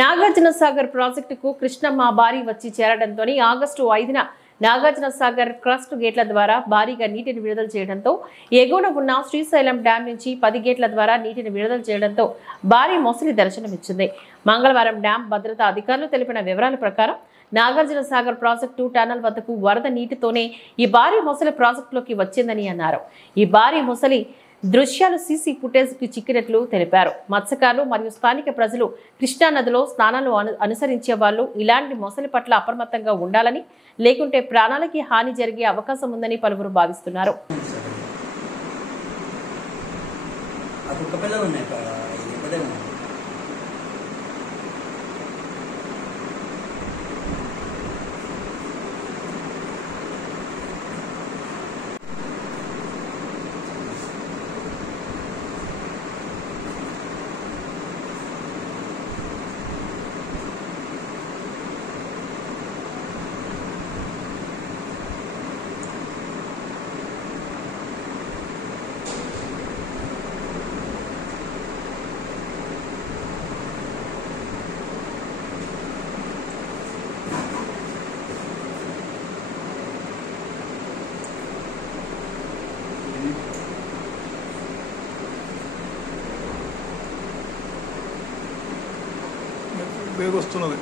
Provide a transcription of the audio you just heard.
నాగార్జున సాగర్ ప్రాజెక్టుకు కృష్ణమ్మ భారీ వచ్చి చేరడంతో ఆగస్టు 5న నాగార్జున సాగర్ క్రస్ట్ గేట్ల ద్వారా భారీగా నీటిని విడుదల చేయడంతో ఎగువన ఉన్న శ్రీశైలం డ్యాం నుంచి 10 గేట్ల ద్వారా నీటిని విడుదల చేయడంతో భారీ మొసలి దర్శనమిచ్చింది. మంగళవారం డ్యాం భద్రతా అధికారులు తెలిపిన వివరాల ప్రకారం నాగార్జున సాగర్ ప్రాజెక్టు టనల్ వద్దకు వరద నీటితోనే ఈ భారీ మొసలి ప్రాజెక్టులోకి వచ్చిందని అన్నారు. ఈ భారీ మొసలి దృశ్యాలు సీసీ ఫుటేజ్ కి చిక్కినట్లు తెలిపారు. మత్స్యకారులు మరియు స్థానిక ప్రజలు కృష్ణా నదిలో స్నానాలు అనుసరించే వాళ్ళు ఇలాంటి మొసలి పట్ల అప్రమత్తంగా ఉండాలని, లేకుంటే ప్రాణాలకి హాని జరిగే అవకాశం ఉందని పలువురు భావిస్తున్నారు. వేగొస్తున్నది.